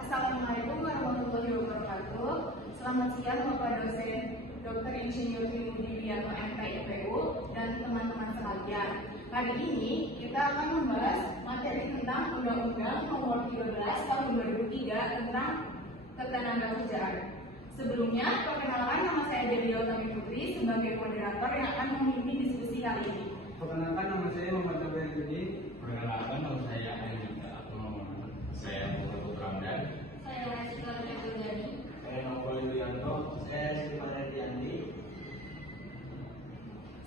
Assalamualaikum warahmatullahi wabarakatuh. Selamat siang Bapak dosen Dr. Insinyur Trimudiwianto MPIPU dan teman-teman sekalian. Hari ini kita akan membahas materi tentang Undang-Undang Nomor 13 Tahun 2003 tentang Ketenagakerjaan. Sebelumnya, perkenalkan, nama saya Dewi Utami Putri sebagai moderator yang akan memimpin diskusi kali ini. Perkenalkan, nama saya Muhammad Jabar Yudi. Perkenalkan, nama saya Anita atau saya Muhammad Ramdan. Saya Raisika Jani. Saya Novel Yulianto. Saya Sifat Rediandi.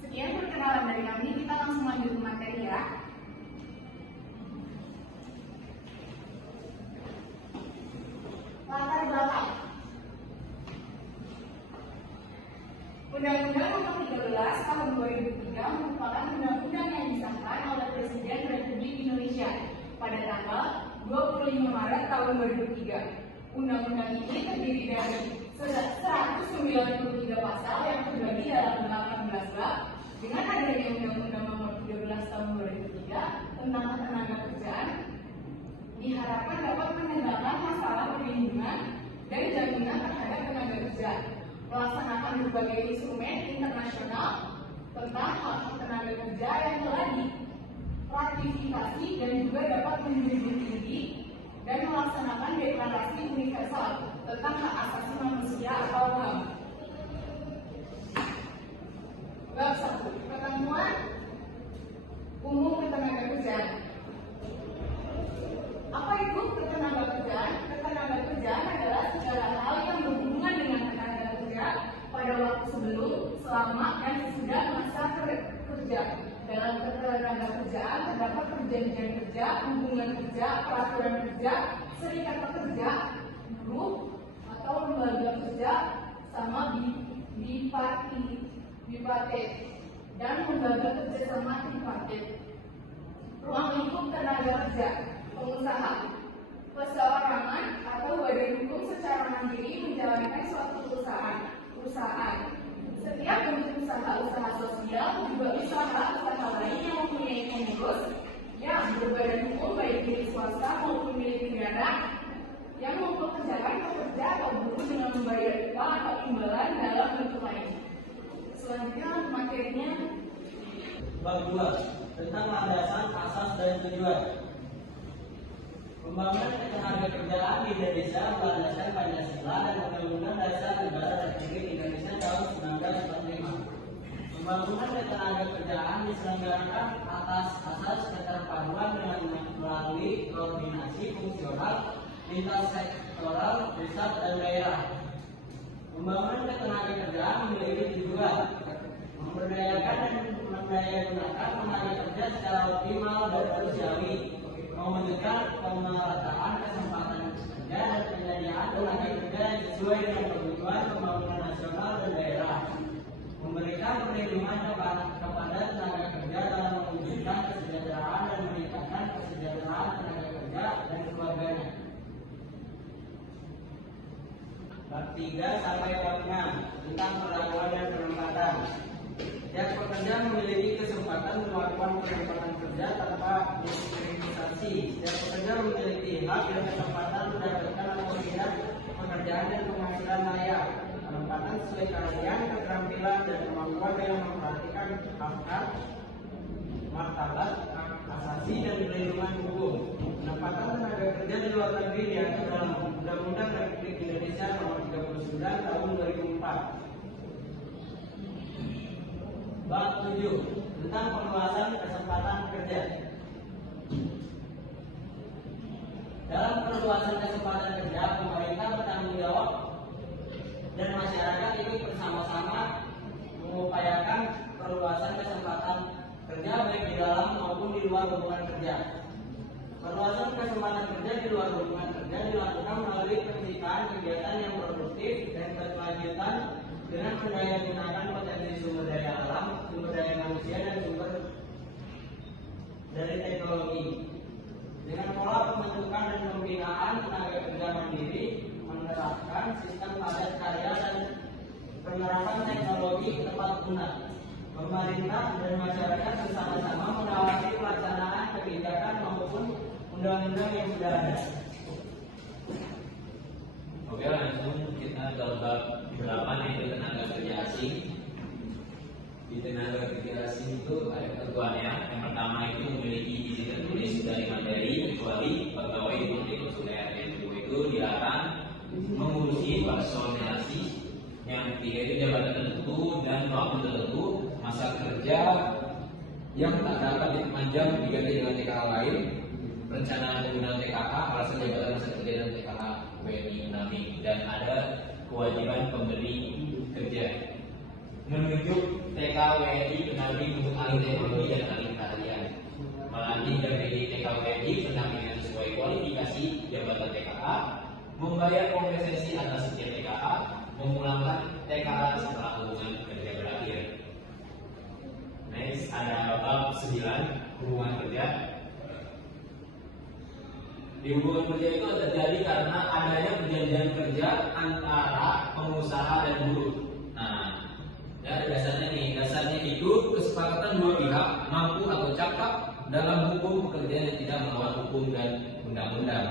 Sekian perkenalan dari kami, kita langsung lanjut ke materi ya. Latar belakang. Undang-Undang Nomor 13 Tahun 2003 merupakan undang-undang yang disahkan oleh Presiden Republik Indonesia pada tanggal 25 Maret tahun 2003. Undang-undang ini terdiri dari 193 pasal yang terbagi dalam 18 bab. Dengan adanya Undang-Undang Nomor 13 Tahun 2003 tentang Ketenagakerjaan, diharapkan dapat menegakkan masalah perlindungan dan jaminan terhadap tenaga kerja, melaksanakan berbagai instrumen internasional tentang hak tenaga kerja yang telah diratifikasi dan juga dapat menjunjung tinggi dan melaksanakan deklarasi universal tentang hak asasi manusia atau HAM. Bab 1. Ketentuan umum ketenagakerjaan. Apa itu ketenagakerjaan? Ketenagakerjaan adalah segala hal yang berhubungan dengan tenaga kerja pada waktu sebelum, selama, dan sesudah masa kerja. Dalam ketenagakerjaan terdapat perjanjian kerja, hubungan kerja, peraturan kerja, serikat pekerja, buruh atau lembaga kerja, sama bipartit dan lembaga kerjasama tripartit. Ruang lingkup tenaga kerja, pengusaha, perseorangan atau badan hukum secara mandiri menjalankan suatu perusahaan. Setiap bentuk usaha sosial juga usaha lain yang mempunyai pengurus yang berbadan hukum baik milik swasta maupun milik negara yang mempekerjakan pekerja atau buruh dengan membayar upah atau imbalan dalam bentuk lain. Selanjutnya materinya. Bab 2 tentang landasan, asas, dan tujuan. Pembangunan ketenagakerjaan di Indonesia berlandaskan Pancasila dan Undang-Undang Dasar Negara Republik Indonesia tahun 1945. Pembangunan ketenagakerjaan diselenggarakan atas asas keterpaduan dengan melalui koordinasi fungsional lintas sektoral pusat dan daerah. Pembangunan ketenagakerjaan memiliki tujuan memberdayakan dan mendayagunakan tenaga kerja secara optimal dan manusiawi, mewujudkan pemerataan kesempatan kerja dan penyediaan tenaga kerja yang sesuai dengan kebutuhan pembangunan nasional dan daerah, memberikan perlindungan kepada tenaga kerja dalam mewujudkan kesejahteraan dan meningkatkan kesejahteraan tenaga kerja dan keluarganya. Bab 3 sampai bab 6 tentang perlakuan dan penempatan. Setiap pekerja memiliki kesempatan melakukan penempatan kerja tanpa diskriminasi. Setiap pekerja memiliki hak dan kesempatan mendapatkan atau tidak pekerjaan dan penghasilan layak. Penempatan sesuai keahlian, keterampilan, dan kemampuan yang memperhatikan hak, martabat, asasi, dan perlindungan hukum. Penempatan tenaga kerja di luar negeri diatur dalam Undang-Undang Republik Indonesia Nomor 39 Tahun 2004. Bab 7 tentang perluasan kesempatan kerja. Dalam perluasan kesempatan kerja, pemerintah bertanggung jawab dan masyarakat ikut bersama-sama mengupayakan perluasan kesempatan kerja baik di dalam maupun di luar hubungan kerja. Perluasan kesempatan kerja di luar hubungan kerja dilakukan melalui penciptaan kegiatan yang produktif dan berkelanjutan dengan mendayagunakan potensi sumber daya alam, sumber daya manusia, dan sumber dari teknologi. Dengan pola pembentukan dan pembinaan tenaga kerja mandiri, menerapkan sistem padat karya dan penerapan teknologi tepat guna. Pemerintah dan masyarakat bersama-sama mengawasi pelaksanaan kebijakan maupun undang-undang yang sudah ada. itu ada ketentuannya. Yang pertama itu memiliki izin tertulis dari Mandiri kecuali pegawai di konsuler. Yang kedua itu dilarang mengurusi personalisasi. Yang ketiga itu jabatan tertentu dan waktu tertentu. Masa kerja yang tak dapat diperpanjang diganti dengan TKH lain. Perencanaan penggunaan TKH, alasan jabatan masa kerja dan TKH WNI UNAMI, dan ada kewajiban pemberi kerja menunjuk TKWNI UNAMI untuk alih teknologi dan alih keahlian, melatih dan mendidik TKWNI pendampingan sesuai kualifikasi jabatan TKH, membayar kompensasi atas setiap TKH, memulangkan TKH setelah hubungan kerja berakhir. Next ada bab 9 hubungan kerja. Di hubungan kerja itu terjadi karena adanya perjanjian kerja antara pengusaha dan buruh. Nah, ya dasarnya itu kesepakatan dua pihak mampu atau cakap dalam hukum pekerjaan yang tidak melawan hukum dan undang-undang.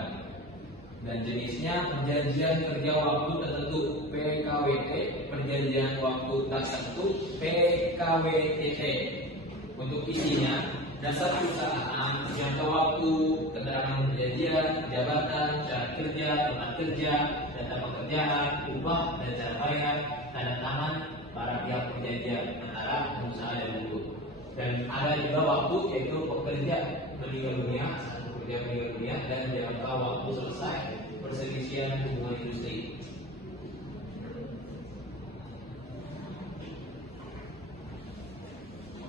Dan jenisnya perjanjian kerja waktu tertentu PKWT, perjanjian waktu tak tertentu PKWTT. Untuk isinya, dasar perusahaan, jangka waktu, keterangan perjanjian, jabatan, cara kerja, tempat kerja, data pekerjaan, upah dan cara bayar, tanda tangan para pihak perjanjian antara pengusaha dan buruh. Dan ada juga waktu yaitu pekerja meninggal dunia, satu pekerja meninggal dunia, dan jangka waktu selesai perselisihan hubungan industri.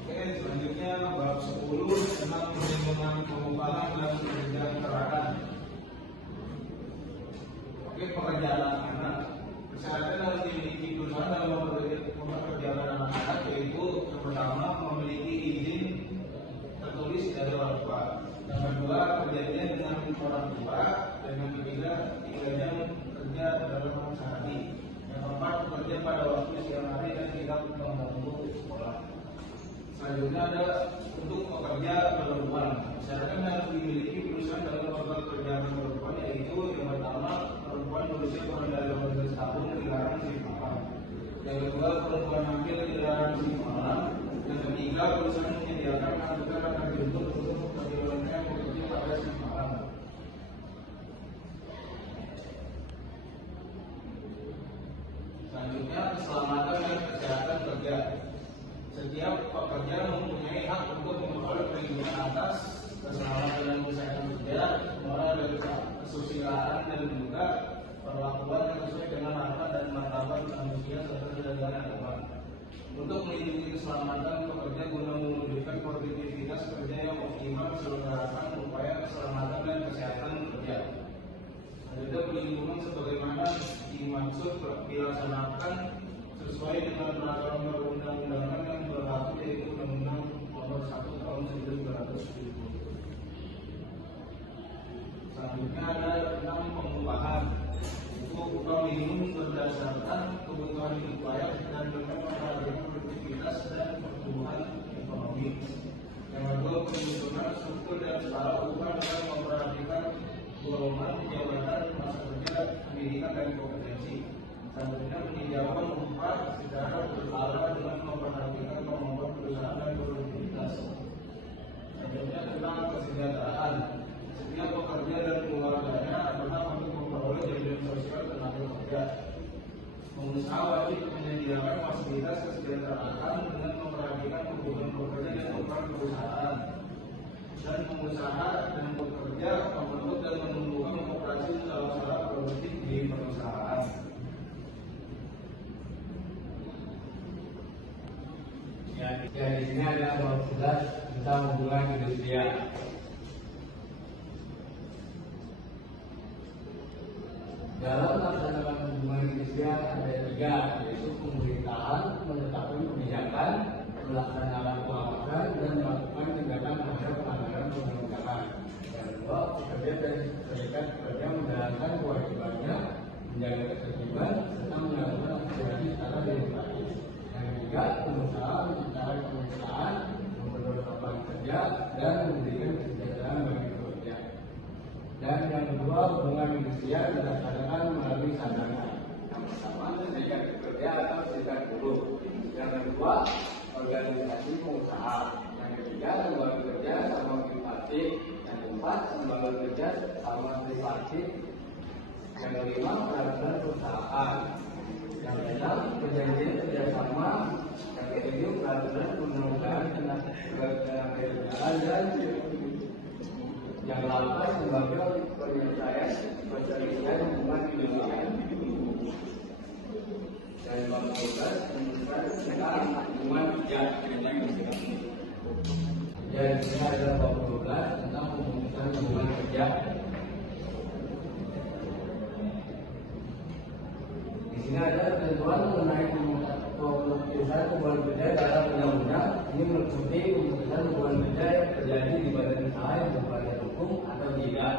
Oke, selanjutnya bab 10 tentang perlindungan pengupahan dan pekerjaan kerajaan. Oke, pekerjaan anak. Persyaratan harus dimiliki perusahaan dalam pekerjaan anak-anak, yaitu yang pertama memiliki izin tertulis dari orang tua, yang kedua perjanjian dengan orang tua, dan yang ketiga tinggalnya kerja dalam sehari, yang keempat bekerja pada waktu siang hari dan tidak mengganggu sekolah. Selanjutnya ada untuk pekerja perempuan. Syaratnya harus dimiliki perusahaan dalam pekerjaan perempuan, yaitu yang pertama perempuan berusia kurang dari 18 tahun dilarang shift malam. Yang kedua perempuan hamil dilarang shift malam. Yang ketiga perusahaan menyediakan angkutan akan dijemput untuk pekerjaan yang bekerja pada shift malam. Selanjutnya keselamatan dan kesehatan kerja. Setiap pekerja mempunyai hak untuk memperoleh perlindungan atas keselamatan dan kesehatan kerja, moral dan kesusilaan, dan juga perlakuan yang sesuai dengan harkat dan martabat manusia serta dengan agama. Untuk melindungi keselamatan pekerja guna mewujudkan produktivitas kerja yang optimal, selenggarakan upaya keselamatan dan kesehatan kerja. Ada perlindungan sebagaimana dimaksud dilaksanakan sesuai dengan peraturan perundang-undangan yang berlaku, yaitu Undang-Undang Nomor 1 Tahun 1970. Selanjutnya ada tentang pengupahan. Itu upah minimum berdasarkan kebutuhan hidup layak dan dengan memperhatikan produktivitas dan pertumbuhan ekonomi. Yang kedua, penyusunan struktur dan skala upah dengan memperhatikan golongan, jabatan, masa kerja, pendidikan dan kompetensi. Selanjutnya peninjauan upah secara berkala dengan memperhatikan kemampuan perusahaan dan produktivitas. Selanjutnya tentang kesejahteraan. Setiap pekerja dan keluarganya berhak untuk memperoleh jaminan sosial tenaga kerja. Pengusaha wajib menyediakan fasilitas kesejahteraan dengan memperhatikan kebutuhan pekerja dan upah perusahaan. Dan pengusaha dan pekerja membentuk dan menumbuhkan koperasi usaha-usaha produktif di perusahaan. Ya, di sini ada bab 11 tentang hubungan industrial. Dalam melaksanakan hubungan industrial ada 3, yaitu pemerintahan, menetapkan kebijakan, melaksanakan pengawasan, dan melakukan tindakan terhadap pelanggaran perundang-undangan. Yang kedua, pekerja dan serikat pekerja menjalankan kewajibannya menjaga ketertiban serta melakukan aspirasi secara demokratis. Yang ketiga, pengusaha menciptakan perusahaan, memperluas lapangan kerja, dan memberikan kesejahteraan bagi pekerja. Dan yang kedua, hubungan industrial dilaksanakan melalui sandangan. Yang pertama, serikat pekerja atau serikat buruh. Yang kedua, organisasi pengusaha. kelima, peraturan perusahaan. Yang keenam, perjanjian kerjasama. Yang ketujuh, peraturan perundang-undangan tentang kerjaan. Dan yang delapan, sebagai penyelesaian perselisihan hubungan kedudukan. Dan 14, penyelesaian tentang hubungan kerja. Dan ini adalah bab 12 tentang pemutusan hubungan kerja. Di sini ada ketentuan mengenai pemutusan hubungan kerja dalam undang-undang. Ini meliputi pemutusan hubungan kerja yang terjadi di badan usaha yang berbadan hukum atau tidak,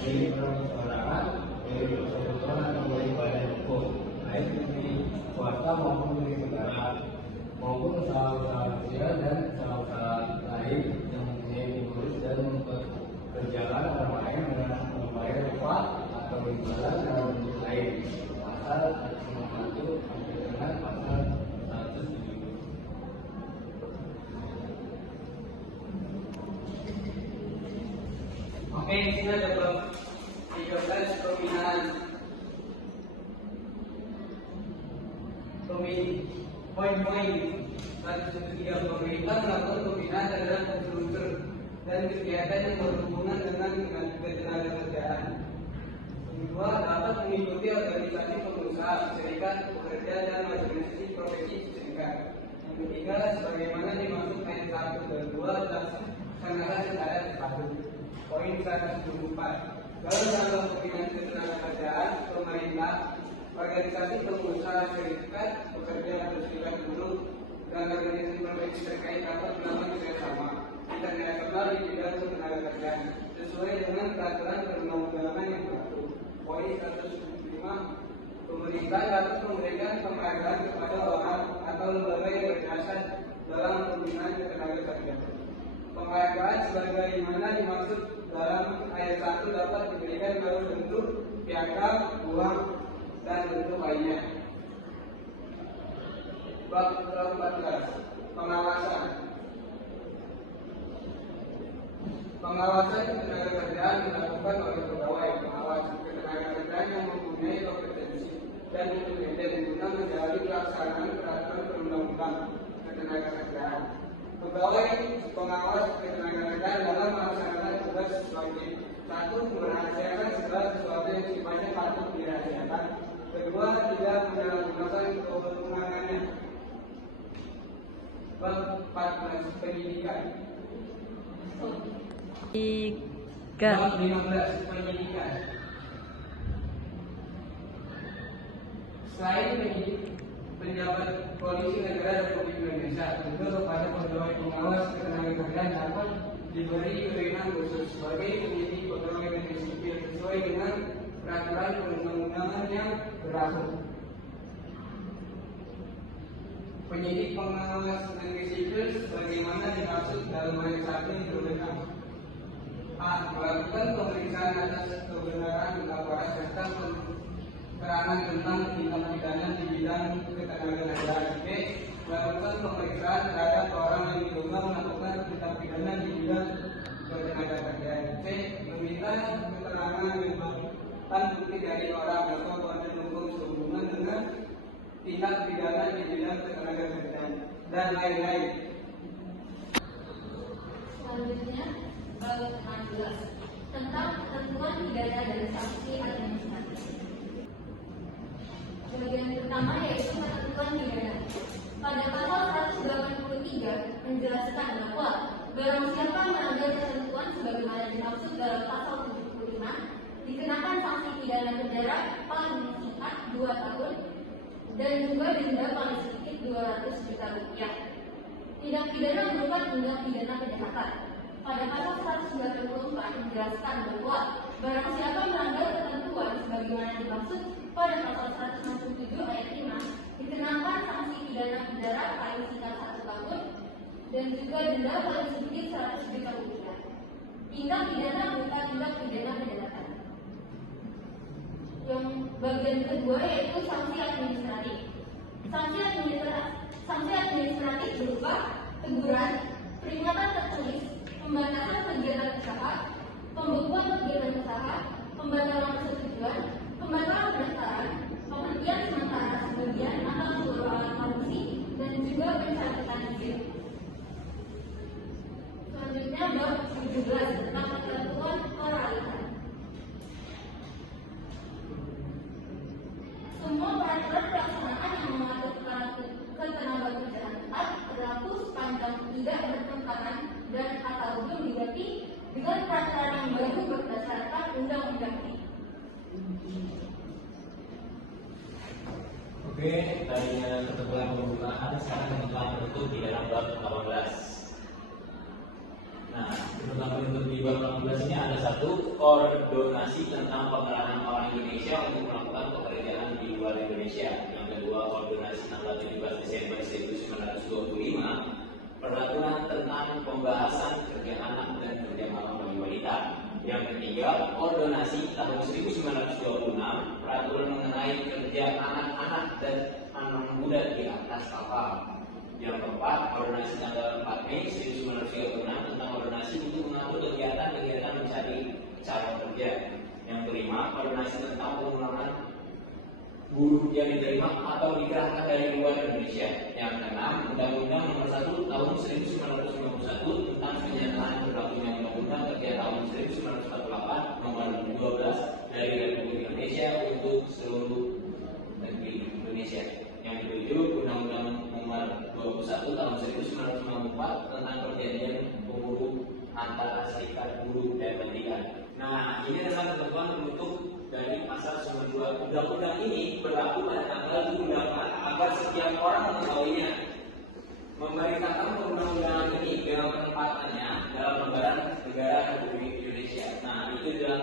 milik orang perorangan, milik persekutuan atau milik badan hukum, baik milik swasta maupun milik negara, maupun usaha-usaha sosial dan usaha-usaha lain yang mempunyai mengurus dan mempekerjakan orang lain dengan membayar upah atau imbalan dalam bentuk lain. Pasal 151 sampai dengan pasal 170. Oke, di sini ada bab 13 pembinaan. Poin-poin 103, pemerintah melakukan pembinaan terhadap unsur-unsur dan kegiatan yang berhubungan dengan ketenagakerjaan. Kedua, dapat mengikuti organisasi pengusaha, serikat pekerja dan organisasi profesi serikat. Yang ketiga, sebagaimana dimaksud ayat 1 dan 2 laksanakan secara satu. Poin 124. Dalam rangka pembinaan ketenagakerjaan, pemerintah, organisasi pengusaha, serikat pekerja atau serikat buruh dan organisasi profesi terkait dapat melakukan kerjasama internasional di bidang ketenagakerjaan sesuai dengan peraturan perundang-undangan yang berlaku. Poin 175. Pemerintah dapat memberikan penghargaan kepada orang atau lembaga yang berjasa dalam pembinaan ketenagakerjaan. Penghargaan sebagaimana dimaksud dalam ayat 1 dapat diberikan dalam bentuk piagam, uang, dan bentuk lainnya. Bab 14. Pengawasan. Pengawasan ketenagakerjaan dilakukan oleh pegawai pengawas ketenagakerjaan yang mempunyai kompetensi dan independen guna menjalani pelaksanaan peraturan perundang-undang ketenagakerjaan. Pegawai pengawas ketenagakerjaan dalam melaksanakan tugas sebagai: 1. Merahasiakan segala sesuatu yang sifatnya patut dirahasiakan. 2. Tidak menyalahgunakan kewenangannya. Bab 14. Penyidikan. Bab 15. Penyidikan. Selain penyidik pejabat polisi negara Republik Indonesia, juga kepada pegawai pengawas ketenagakerjaan dapat diberi kewenangan khusus sebagai penyidik pegawai negeri sipil sesuai dengan peraturan perundang-undangan yang berlaku. Penyidik pengawas negeri sipil sebagaimana dimaksud dalam ayat 1 yang berikut. A. Melakukan pemeriksaan atas kebenaran laporan serta keterangan tentang tindak pidana di bidang ketenagakerjaan. B. Melakukan pemeriksaan terhadap orang yang diduga melakukan tindak pidana di bidang ketenagakerjaan. C. Meminta keterangan dan bukti dari orang atau badan hukum sehubungan dengan tindak pidana di bidang ketenagakerjaan dan lain-lain. Selanjutnya, bab 16 tentang ketentuan pidana dan sanksi administratif. Bagian pertama yaitu ketentuan pidana. Pada pasal 183 menjelaskan bahwa barang siapa melanggar ketentuan sebagaimana dimaksud dalam pasal 75 dikenakan sanksi pidana penjara paling singkat 2 tahun dan juga denda paling sedikit 200 juta rupiah. Tindak pidana berupa tindak pidana kejahatan. Pada pasal 194 menjelaskan bahwa barang siapa melanggar ketentuan sebagaimana dimaksud pada pasal 167 ayat 5 dikenakan sanksi pidana penjara paling singkat 1 tahun dan juga denda paling sedikit 100 juta rupiah. Tindak pidana berupa tindak pidana kejahatan. Yang bagian kedua yaitu sanksi administratif. Sanksi administratif berupa teguran, peringatan tertulis, pembatasan kegiatan usaha, pembekuan kegiatan usaha, pembatalan persetujuan, pembatalan peraturan pelaksanaan yang mengatur ketenagakerjaan tetap berlaku sepanjang tidak bertentangan dan atau belum diganti dengan peraturan yang baru berdasarkan undang-undang ini. Oke, tadinya ketentuan penggunaan sekarang telah tertutup di dalam bab 18. Nah, ketentuan penuntut di bab 18 ini ada satu, ordonasi tentang pengarahan orang Indonesia untuk melakukan pekerjaan di luar Indonesia. Yang kedua, ordonasi tanggal 17 Desember 1925, peraturan tentang pembahasan kerja anak dan kerja malam bagi wanita. Yang ketiga, ordonasi tahun 1926, peraturan mengenai kerja anak-anak dan anak muda di atas kapal. Yang keempat, ordonasi tanggal 4 Mei 1936 tentang ordonasi untuk mengatur kegiatan-kegiatan mencari calon kerja. Yang kelima, ordonasi tentang pengulangan buruh yang diterima atau dikerahkan dari luar Indonesia. Yang keenam, Undang-Undang Nomor 1 Tahun 1951 tentang penyataan berlakunya Undang-Undang Kerja tahun 1948 Nomor 12 dari Republik Indonesia untuk seluruh negeri Indonesia. Yang ketujuh, Undang-Undang Nomor 21 Tahun 1994 tentang perjanjian buruh antara Serikat Buruh dan Mandiri. Nah, ini adalah ketentuan penutup dari pasal 92. Undang-undang ini berlaku pada tanggal digunakan agar setiap orang mengetahuinya. Memberitakan undang-undang ini dengan penempatannya dalam lembaran negara Republik Indonesia. Nah, itu adalah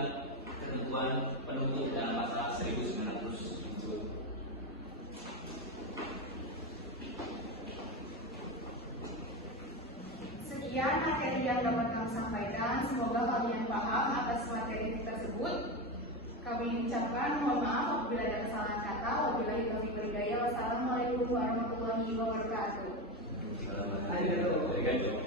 ketentuan penutup dalam pasal 1970. Sekian materi yang dapat kami sampaikan. Semoga kalian paham atas materi tersebut. Kami ucapkan mohon maaf apabila ada kesalahan kata. Wabillahi taufiq wal hidayah. Wassalamualaikum warahmatullahi wabarakatuh. Assalamualaikum.